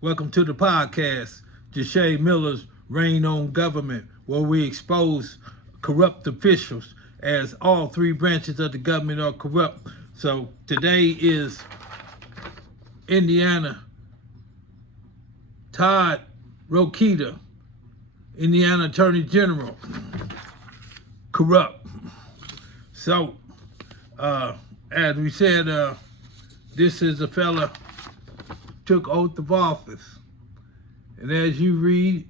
Welcome to the podcast, Judicial Miller's Reign on Government, where we expose corrupt officials as all three branches of the government are corrupt. So today is Indiana, Todd Rokita, Indiana Attorney General, corrupt. So, as we said, this is a fella took oath of office. And as you read,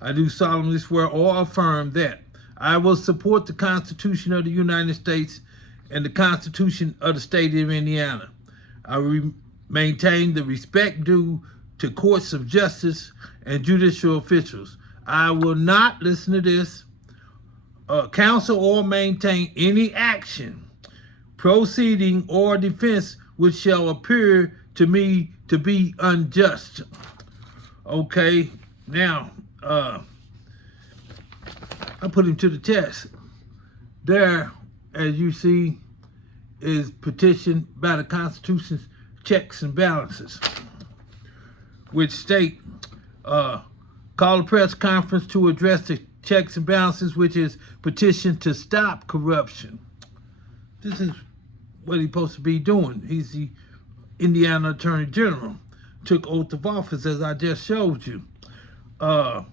I do solemnly swear or affirm that I will support the Constitution of the United States and the Constitution of the State of Indiana. I will maintain the respect due to courts of justice and judicial officials. I will not, listen to this, counsel or maintain any action, proceeding, or defense which shall appear to me to be unjust. Okay, now, I put him to the test. There, as you see, is petition by the Constitution's checks and balances, which state, call a press conference to address the checks and balances, which is petition to stop corruption. This is what he's supposed to be doing. He's the Indiana Attorney General. Took oath of office, as I just showed you. Call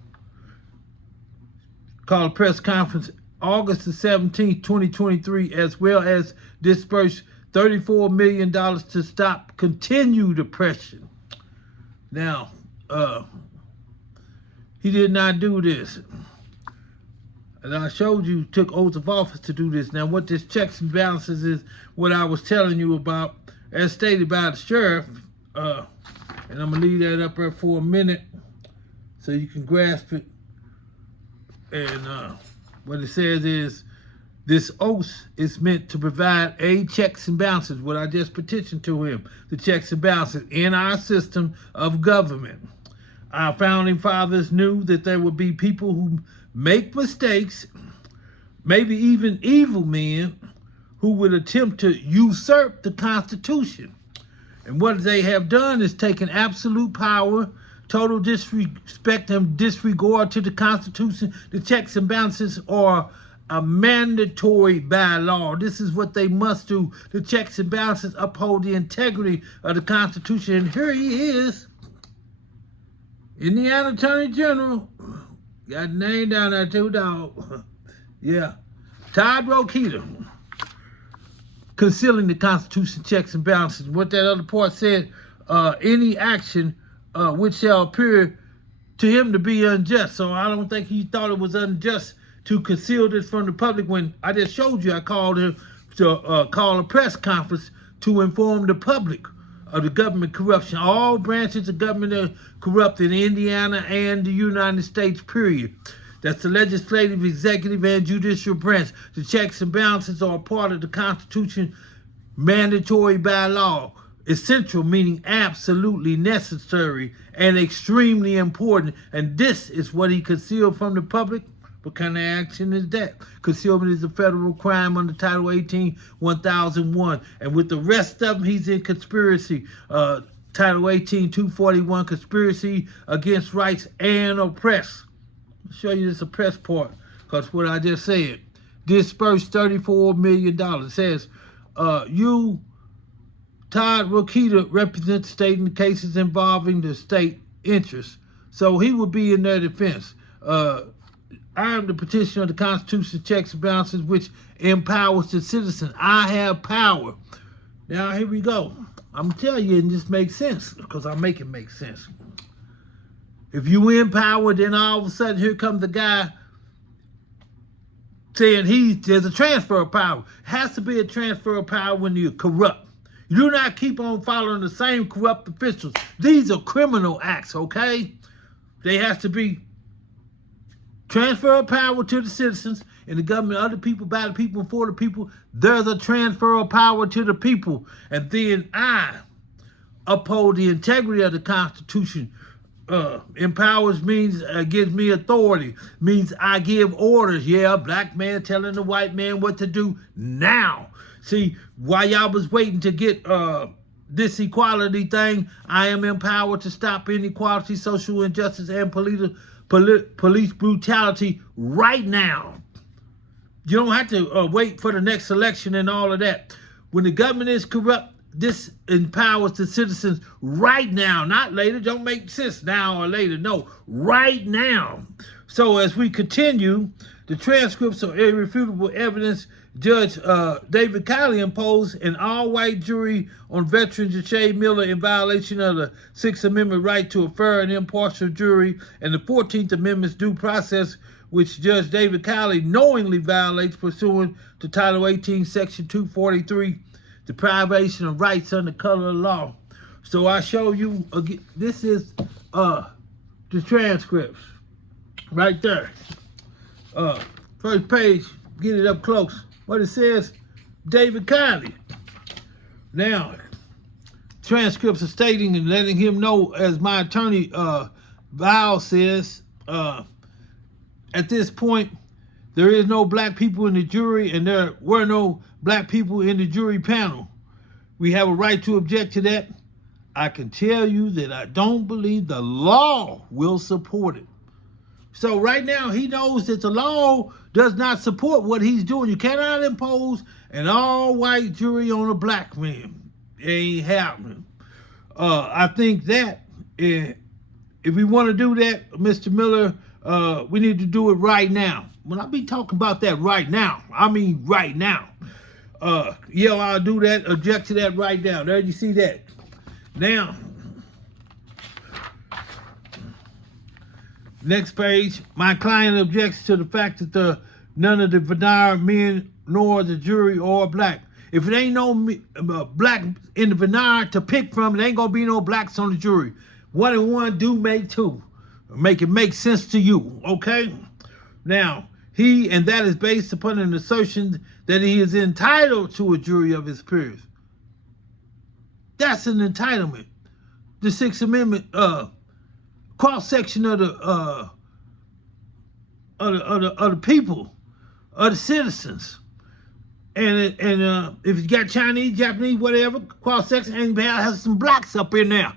a press conference August the 17th, 2023, as well as disperse $34 million to stop continued oppression. Now, he did not do this. As I showed you, took oath of office to do this. Now, what this checks and balances is what I was telling you about, as stated by the sheriff. And I'm going to leave that up there for a minute so you can grasp it. And what it says is, this oath is meant to provide checks and balances, what I just petitioned to him, the checks and balances in our system of government. Our founding fathers knew that there would be people who make mistakes, maybe even evil men, who would attempt to usurp the Constitution. And what they have done is taken absolute power, total disrespect and disregard to the Constitution. The checks and balances are mandatory by law. This is what they must do. The checks and balances uphold the integrity of the Constitution. And here he is, Indiana Attorney General. Got the name down there too, dog. Yeah. Todd Rokita. Concealing the Constitution, checks and balances. What that other part said, any action which shall appear to him to be unjust. So I don't think he thought it was unjust to conceal this from the public when I just showed you I called him to call a press conference to inform the public of the government corruption. All branches of government are corrupt in Indiana and the United States, period. That's the legislative, executive, and judicial branch. The checks and balances are a part of the Constitution, mandatory by law. Essential, meaning absolutely necessary and extremely important. And this is what he concealed from the public. What kind of action is that? Concealment is a federal crime under Title 18, 1001. And with the rest of them, he's in conspiracy. Title 18, 241, conspiracy against rights and oppress. I'll show you this oppress part, because what I just said. Disperse $34 million. It says, you, Todd Rokita, represent the state in the cases involving the state interest. So he would be in their defense. I am the petitioner of the Constitution, checks and balances, which empowers the citizen. I have power. Now, here we go. I'm going to tell you, and this makes sense, because I make it make sense. If you in power, then all of a sudden, here comes the guy saying there's a transfer of power. It has to be a transfer of power when you're corrupt. You do not keep on following the same corrupt officials. These are criminal acts, okay? They have to be transfer of power to the citizens and the government, other people, by the people, and for the people. There's a transfer of power to the people. And then I uphold the integrity of the Constitution. Empowers means gives me authority, means I give orders. Yeah, black man telling the white man what to do now. See, while y'all was waiting to get this equality thing. I am empowered to stop inequality, social injustice, and police brutality right now. You don't have to wait for the next election and all of that. When the government is corrupt, this empowers the citizens right now, not later. Don't make sense now or later. No, right now. So as we continue, the transcripts of irrefutable evidence, Judge David Kiley imposed an all-white jury on veteran Ja'Shea Miller in violation of the Sixth Amendment right to a fair and impartial jury and the 14th Amendment's due process, which Judge David Kiley knowingly violates pursuant to Title 18, Section 243, deprivation of rights under color of law. So I show you, again, this is the transcripts right there. First page, get it up close. What it says, David Kiley. Now, transcripts are stating and letting him know, as my attorney Val says, at this point, there is no black people in the jury, and there were no black people in the jury panel. We have a right to object to that. I can tell you that I don't believe the law will support it. So right now, he knows that the law does not support what he's doing. You cannot impose an all-white jury on a black man. It ain't happening. I think that if we want to do that, Mr. Miller, we need to do it right now. When I be talking about that right now, I mean right now. Yeah, I'll do that. Object to that right now. There you see that. Now, next page. My client objects to the fact that none of the veneer men nor the jury are black. If it ain't no black in the veneer to pick from, it ain't gonna be no blacks on the jury. 1 and 1 do make 2. Make it make sense to you, okay? Now, and that is based upon an assertion that he is entitled to a jury of his peers. That's an entitlement. The Sixth Amendment cross-section of the people, of the citizens. And if you got Chinese, Japanese, whatever, cross-section, and has some blacks up in there.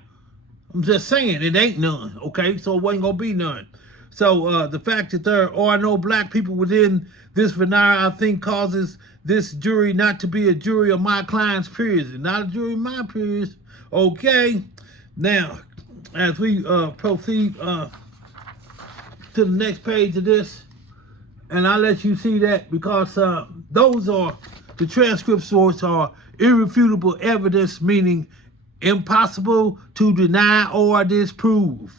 I'm just saying, it ain't none, okay? So it wasn't going to be none. So the fact that there are no black people within this veneer, I think, causes this jury not to be a jury of my client's peers, and not a jury of my peers, okay? Now, as we proceed to the next page of this, and I'll let you see that because those are, the transcript source are irrefutable evidence, meaning impossible to deny or disprove.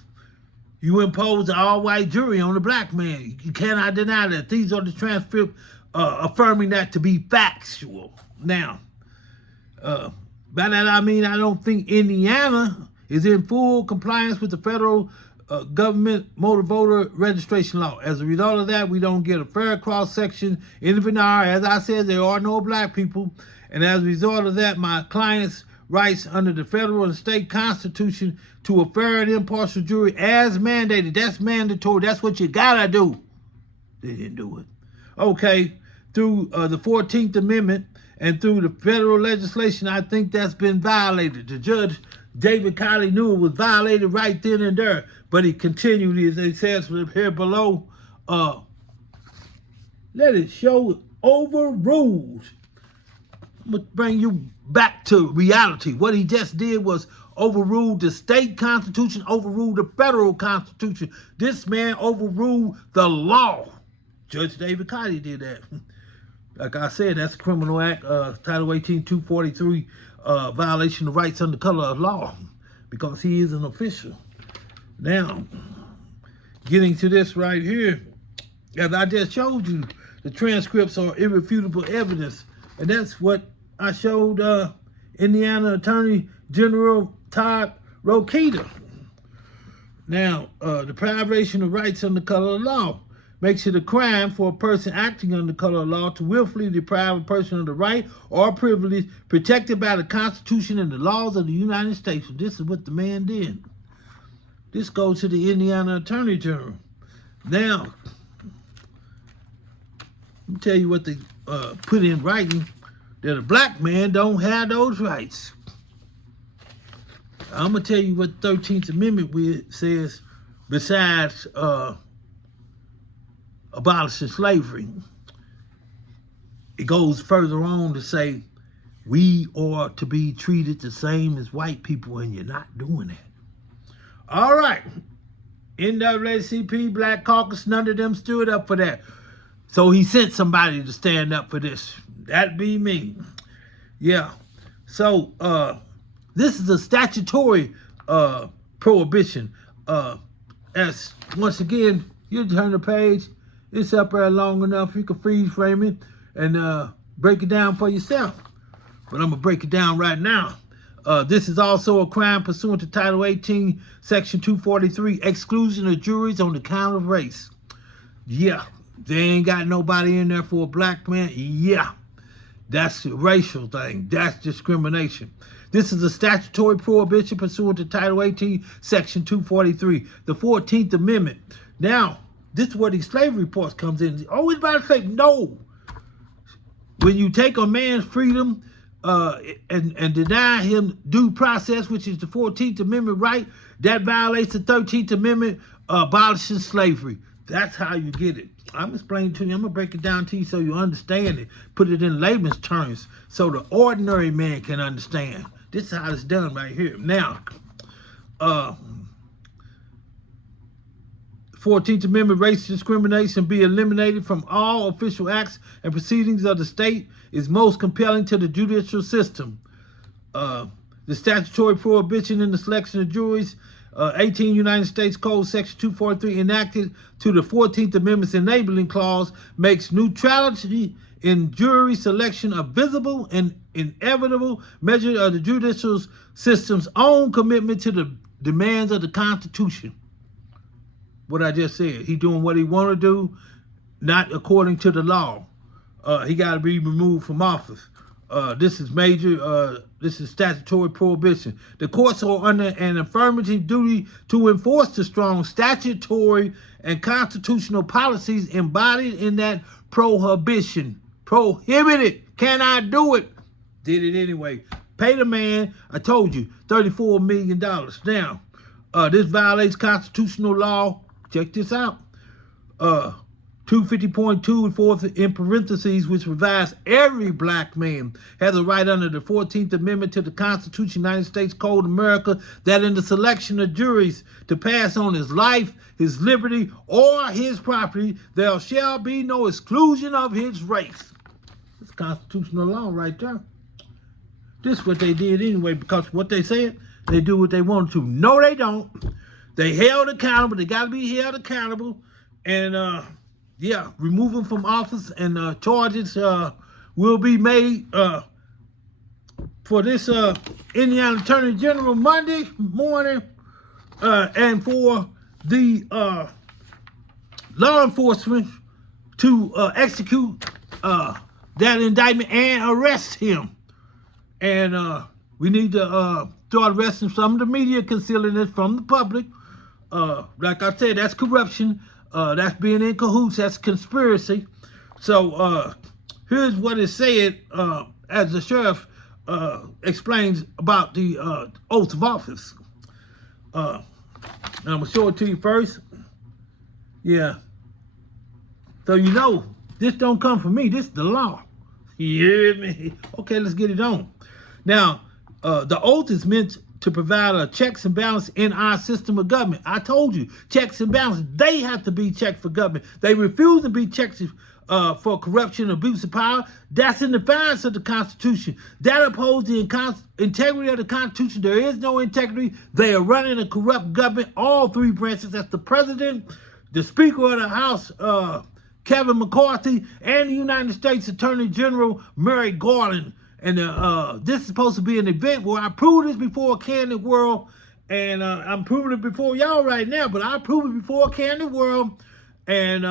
You impose an all-white jury on a black man. You cannot deny that. These are the transcripts affirming that to be factual. Now, by that I mean I don't think Indiana is in full compliance with the federal government motor voter registration law. As a result of that, we don't get a fair cross-section in the veneer. As I said, there are no black people. And as a result of that, my client's rights under the federal and state constitution to a fair and impartial jury as mandated. That's mandatory. That's what you gotta do. They didn't do it. Okay, through the 14th Amendment and through the federal legislation, I think that's been violated. The judge, David Kiley, knew it was violated right then and there, but he continued, as it says here below, let it show overruled. I'm going to bring you back to reality. What he just did was overruled the state constitution, overruled the federal constitution. This man overruled the law. Judge David Kiley did that. Like I said, that's a criminal act, Title 18, 243, violation of rights under color of law, because he is an official. Now, getting to this right here, as I just showed you, the transcripts are irrefutable evidence, and that's what I showed Indiana Attorney General Todd Rokita. Now, deprivation of rights under color of law makes it a crime for a person acting under color of law to willfully deprive a person of the right or privilege protected by the Constitution and the laws of the United States. This is what the man did. This goes to the Indiana Attorney General. Now, let me tell you what they put in writing, that a black man don't have those rights. I'm going to tell you what the 13th Amendment says besides abolishing slavery. It goes further on to say we are to be treated the same as white people, and you're not doing that. All right. NAACP, Black Caucus, none of them stood up for that. So he sent somebody to stand up for this. That'd be me. Yeah. So this is a statutory prohibition. As once again, you turn the page, it's up there long enough, you can freeze frame it and break it down for yourself. But I'm gonna break it down right now. This is also a crime pursuant to Title 18, Section 243, exclusion of juries on the count of race. Yeah, they ain't got nobody in there for a black man. Yeah, that's a racial thing. That's discrimination. This is a statutory prohibition pursuant to Title 18, Section 243, the 14th Amendment. Now, this is where these slavery reports comes in. Always about to say no. When you take a man's freedom and deny him due process, which is the 14th Amendment right, that violates the 13th Amendment, abolishing slavery. That's how you get it. I'm explaining to you. I'm going to break it down to you so you understand it. Put it in layman's terms so the ordinary man can understand. This is how it's done right here. Now, 14th Amendment, race discrimination be eliminated from all official acts and proceedings of the state is most compelling to the judicial system. The statutory prohibition in the selection of juries, 18 United States Code Section 243 enacted to the 14th Amendment's enabling clause makes neutrality in jury selection a visible and inevitable measure of the judicial system's own commitment to the demands of the Constitution. What I just said, he doing what he want to do, not according to the law. He got to be removed from office. This is major. This is statutory prohibition. The courts are under an affirmative duty to enforce the strong statutory and constitutional policies embodied in that prohibition. Prohibited. Can I do it? Did it anyway. Pay the man, I told you, $34 million. Now, this violates constitutional law. Check this out. 250.2 fourth in parentheses, which provides every black man has a right under the 14th Amendment to the Constitution of the United States Code of America that in the selection of juries to pass on his life, his liberty, or his property, there shall be no exclusion of his race. It's constitutional law right there. This is what they did anyway, because what they said, they do what they want to. No, they don't. They held accountable. They got to be held accountable. And, yeah, remove them from office, and charges will be made for this Indiana Attorney General Monday morning, and for the law enforcement to execute that indictment and arrest him. And we need to start arresting some of the media concealing this from the public. Like I said, that's corruption. That's being in cahoots. That's conspiracy. So here's what it said as the sheriff explains about the oath of office. I'm going to show it to you first. Yeah. So you know, this don't come from me. This is the law. You hear me? Okay, let's get it on. Now, the oath is meant to provide a checks and balance in our system of government. I told you, checks and balances, they have to be checked for government. They refuse to be checked for corruption and abuse of power. That's in defiance of the Constitution. That upholds the integrity of the Constitution. There is no integrity. They are running a corrupt government, all three branches. That's the president, the Speaker of the House, Kevin McCarthy, and the United States Attorney General, Merrick Garland. And this is supposed to be an event where I prove this before a candid world. And I'm proving it before y'all right now, but I prove it before a candid world. And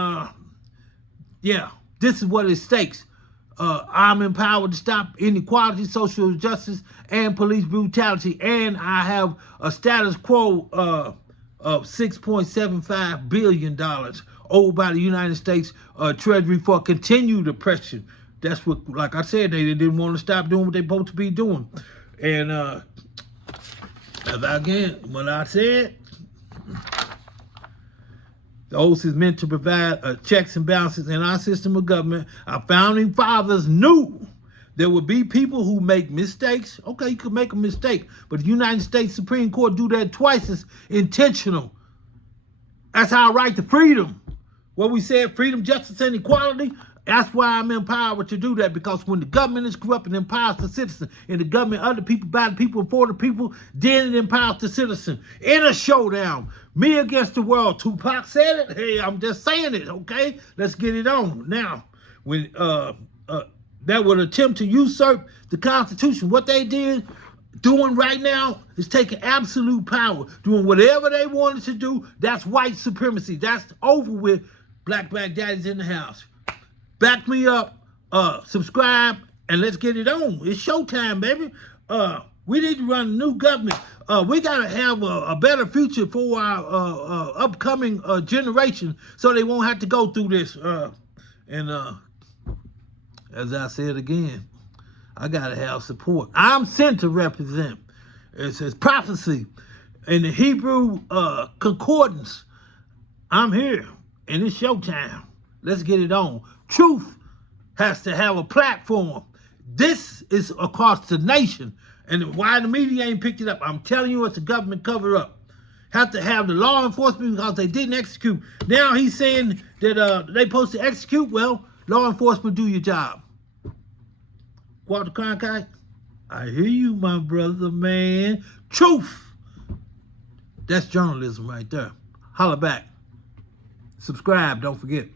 yeah, this is what it stakes. I'm empowered to stop inequality, social injustice, and police brutality. And I have a status quo of $6.75 billion owed by the United States Treasury for continued oppression. That's what, like I said, they didn't want to stop doing what they're supposed to be doing. And When I said, the oath is meant to provide checks and balances in our system of government. Our founding fathers knew there would be people who make mistakes. Okay, you could make a mistake, but the United States Supreme Court do that twice as intentional. That's our right to freedom. What we said, freedom, justice, and equality. That's why I'm empowered to do that, because when the government is corrupt, it empowers the citizen. And the government, other people, by the people, for the people, then it empowers the citizen. In a showdown, me against the world. Tupac said it. Hey, I'm just saying it, okay? Let's get it on. Now, when that would attempt to usurp the Constitution, what they did, doing right now, is taking absolute power, doing whatever they wanted to do. That's white supremacy. That's over with. Black daddies in the house. Back me up, subscribe, and let's get it on. It's showtime, baby. We need to run a new government. We got to have a better future for our upcoming generation, so they won't have to go through this. As I said again, I got to have support. I'm sent to represent. It says prophecy in the Hebrew concordance. I'm here, and it's showtime. Let's get it on. Truth has to have a platform. This is across the nation. And why the media ain't picked it up, I'm telling you, it's a government cover-up. Have to have the law enforcement because they didn't execute. Now he's saying that they supposed to execute. Well, law enforcement, do your job. Walter Cronkite, I hear you, my brother, man. Truth. That's journalism right there. Holla back. Subscribe, don't forget.